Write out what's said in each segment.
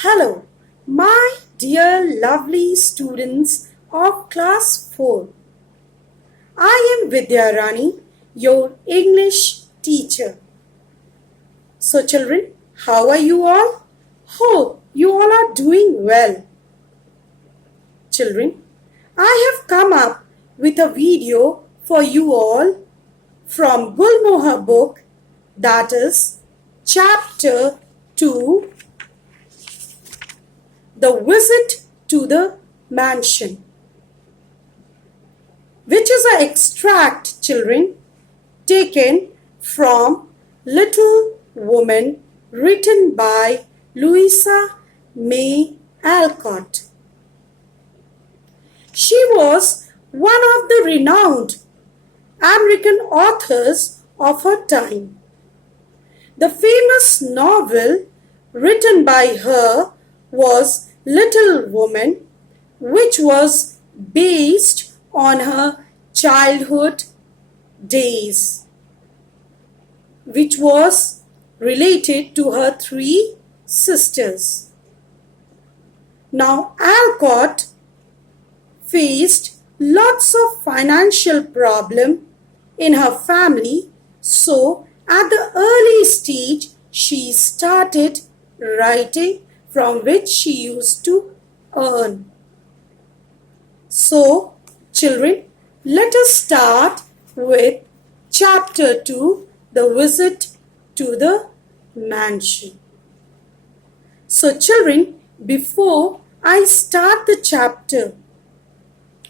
Hello, my dear lovely students of class 4. I am Vidya Rani, your English teacher. So children, how are you all? Hope you all are doing well. Children, I have come up with a video for you all from Gulmohar book, that is chapter 2, The Visit to the Mansion, which is an extract, children, taken from Little Woman, written by Louisa May Alcott. She was one of the renowned American authors of her time. The famous novel written by her was Little Woman, which was based on her childhood days, which was related to her 3 sisters. Now, Alcott faced lots of financial problem in her family, so at the early stage she started writing, from which she used to earn. So, children, let us start with chapter 2, The Visit to the Mansion. So, children, before I start the chapter,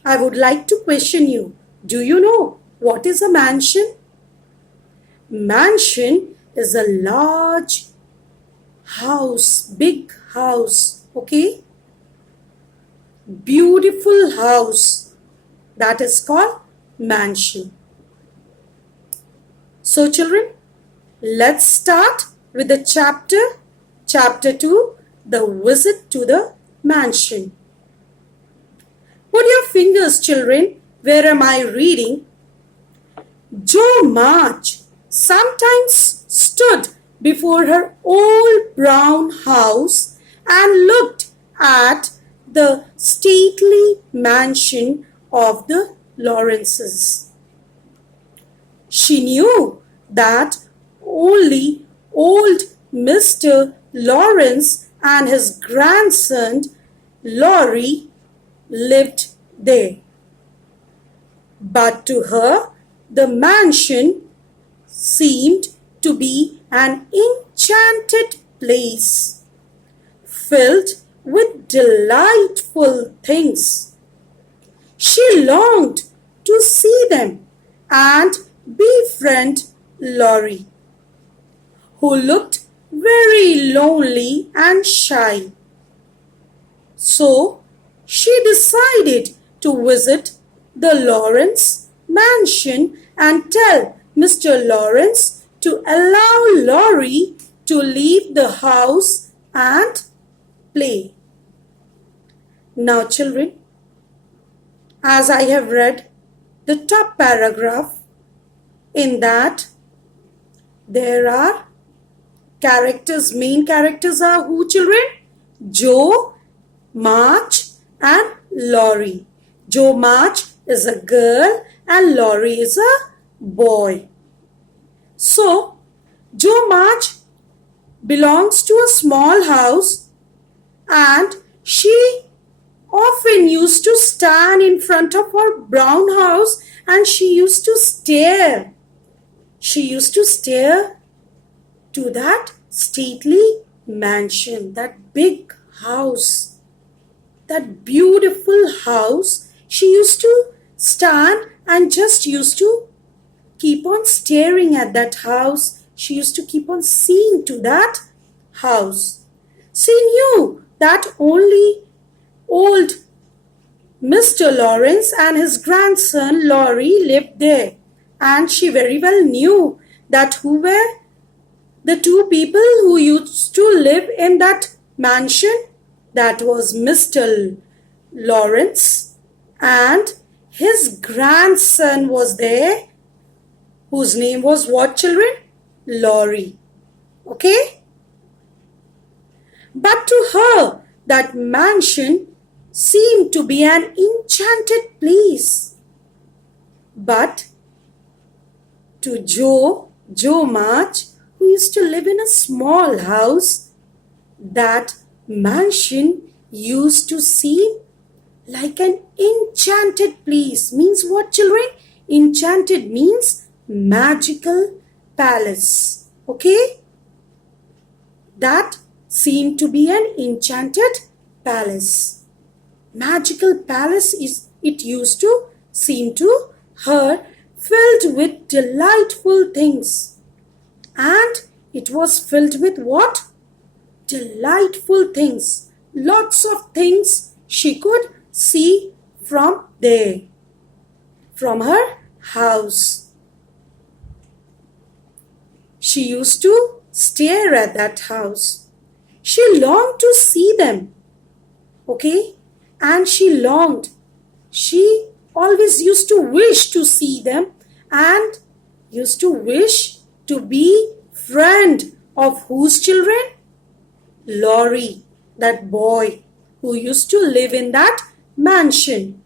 I would like to question you. Do you know what is a mansion? Mansion is a large house, big house, okay? Beautiful house, that is called mansion. So children, let's start with the chapter 2, The Visit to the Mansion. Put your fingers, children, where am I reading? Jo March sometimes stood before her old brown house and looked at the stately mansion of the Lawrences. She knew that only old Mr. Lawrence and his grandson Laurie lived there. But to her, the mansion seemed to be an enchanted place filled with delightful things. She longed to see them and befriend Laurie, who looked very lonely and shy. So she decided to visit the Lawrence mansion and tell Mr. Lawrence to allow Laurie to leave the house and play. Now children, as I have read the top paragraph, in that there are characters, main characters are who, children? Jo March and Laurie. Jo March is a girl and Laurie is a boy. So, Jo March belongs to a small house and she often used to stand in front of her brown house and she used to stare. She used to stare to that stately mansion, that big house, that beautiful house. She used to stand and just used to keep on staring at that house. She used to keep on seeing to that house. She knew that only old Mr. Lawrence and his grandson Laurie lived there. And she very well knew that who were the 2 people who used to live in that mansion. That was Mr. Lawrence and his grandson was there, whose name was what, children? Laurie. Okay? But to her, that mansion seemed to be an enchanted place. But to Joe March, who used to live in a small house, that mansion used to seem like an enchanted place. Means what, children? Enchanted means magical palace. Okay? That seemed to be an enchanted palace. Magical palace it used to seem to her, filled with delightful things. And it was filled with what? Delightful things. Lots of things she could see from there, from her house. She used to stare at that house. She longed to see them. Okay? And she longed. She always used to wish to see them and used to wish to be friend of whose children? Laurie, that boy who used to live in that mansion,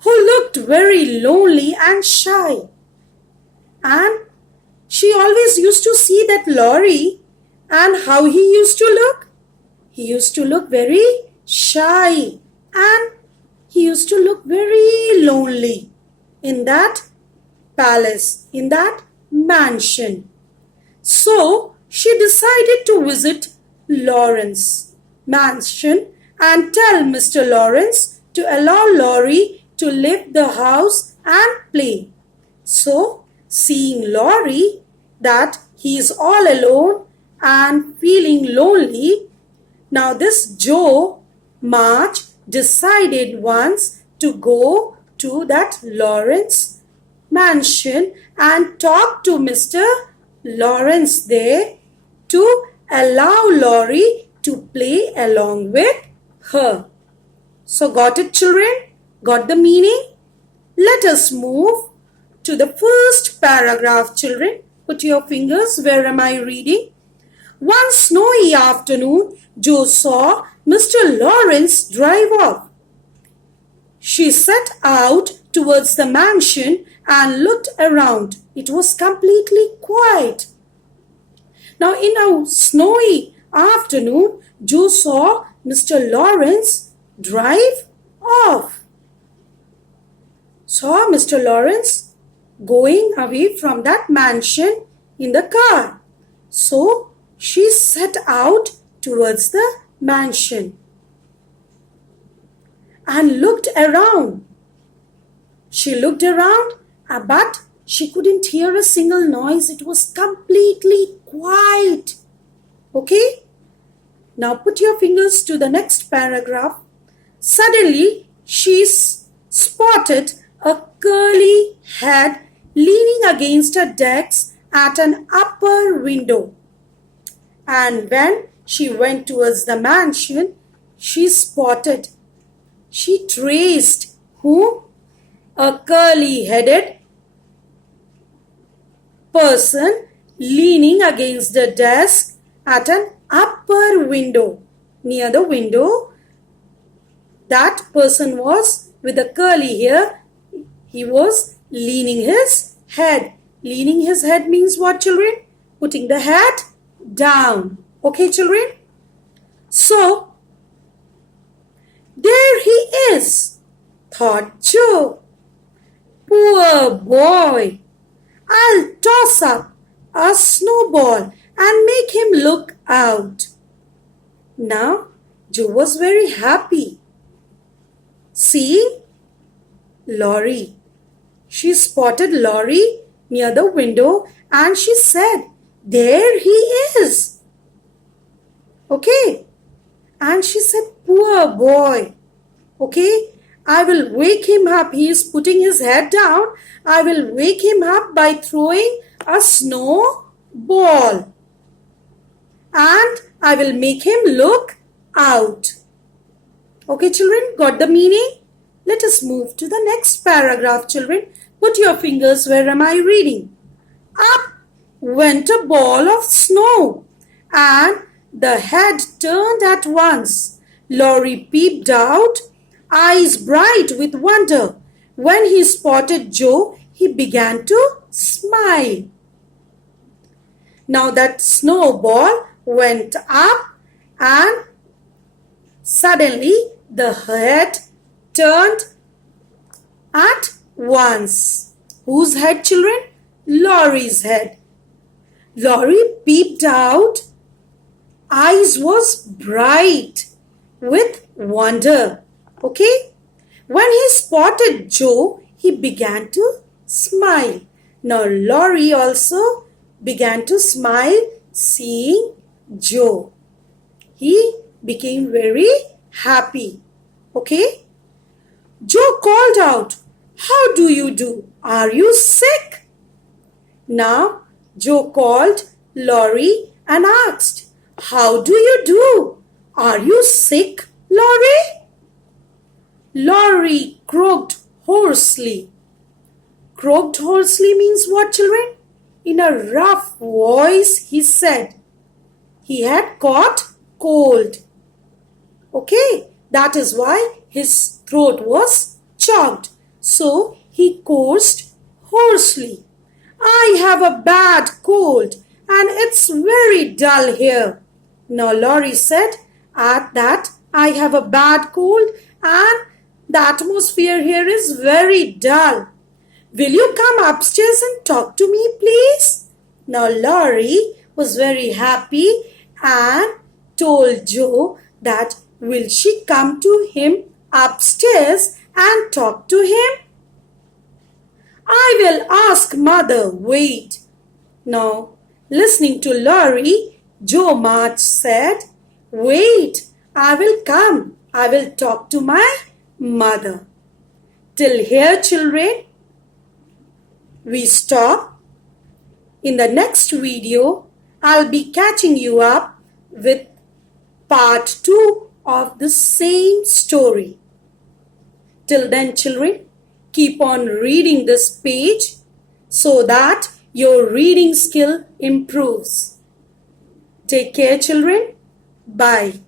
who looked very lonely and shy. And she always used to see that Laurie, and how he used to look. He used to look very shy and he used to look very lonely in that palace, in that mansion. So she decided to visit Lawrence mansion and tell Mr. Lawrence to allow Laurie to leave the house and play. So, seeing Laurie that he is all alone and feeling lonely, now this Joe March decided once to go to that Lawrence mansion and talk to Mr. Lawrence there to allow Laurie to play along with her. So got it, children? Got the meaning? Let us move to the first paragraph, children. Put your fingers, where am I reading? One snowy afternoon, Jo saw Mr. Lawrence drive off. She set out towards the mansion and looked around. It was completely quiet. Now, in a snowy afternoon, Jo saw Mr. Lawrence drive off. Saw Mr. Lawrence going away from that mansion in the car. So, she set out towards the mansion and looked around. She looked around, but she couldn't hear a single noise. It was completely quiet. Okay? Now put your fingers to the next paragraph. Suddenly, she spotted a curly head leaning against a desk at an upper window. And when she went towards the mansion, she traced whom? A curly-headed person leaning against the desk at an upper window. Near the window, that person was with the curly hair. He was leaning his head. Leaning his head means what, children? Putting the head down. Okay, children? So, there he is, thought Jo. Poor boy. I'll toss up a snowball and make him look out. Now, Jo was very happy. Seeing Laurie. She spotted Laurie near the window and she said, there he is. Okay. And she said, poor boy. Okay. I will wake him up. He is putting his head down. I will wake him up by throwing a snowball. And I will make him look out. Okay, children, got the meaning? Let us move to the next paragraph, children. Put your fingers, where am I reading? Up went a ball of snow and the head turned at once. Laurie peeped out, eyes bright with wonder. When he spotted Joe, he began to smile. Now that snowball went up and suddenly the head turned at once. Whose head, children? Laurie's head. Laurie peeped out. Eyes was bright with wonder. Okay? When he spotted Joe, he began to smile. Now Laurie also began to smile seeing Joe. He became very happy. Okay? Joe called out, "How do you do? Are you sick?" Now Joe called Laurie and asked, "How do you do? Are you sick, Laurie?" Laurie croaked hoarsely. Croaked hoarsely means what, children? In a rough voice, he said he had caught cold. Okay, that is why his throat was choked. So he chorused hoarsely, "I have a bad cold and it's very dull here." Now Laurie said, "At that, I have a bad cold and the atmosphere here is very dull. Will you come upstairs and talk to me, please?" Now Laurie was very happy and told Joe that will she come to him upstairs and talk to him? "I will ask mother, wait." Now, listening to Laurie, Joe March said, "Wait, I will come. I will talk to my mother." Till here, children, we stop. In the next video, I'll be catching you up with part 2 of the same story. Till then, children, keep on reading this page so that your reading skill improves. Take care, children. Bye.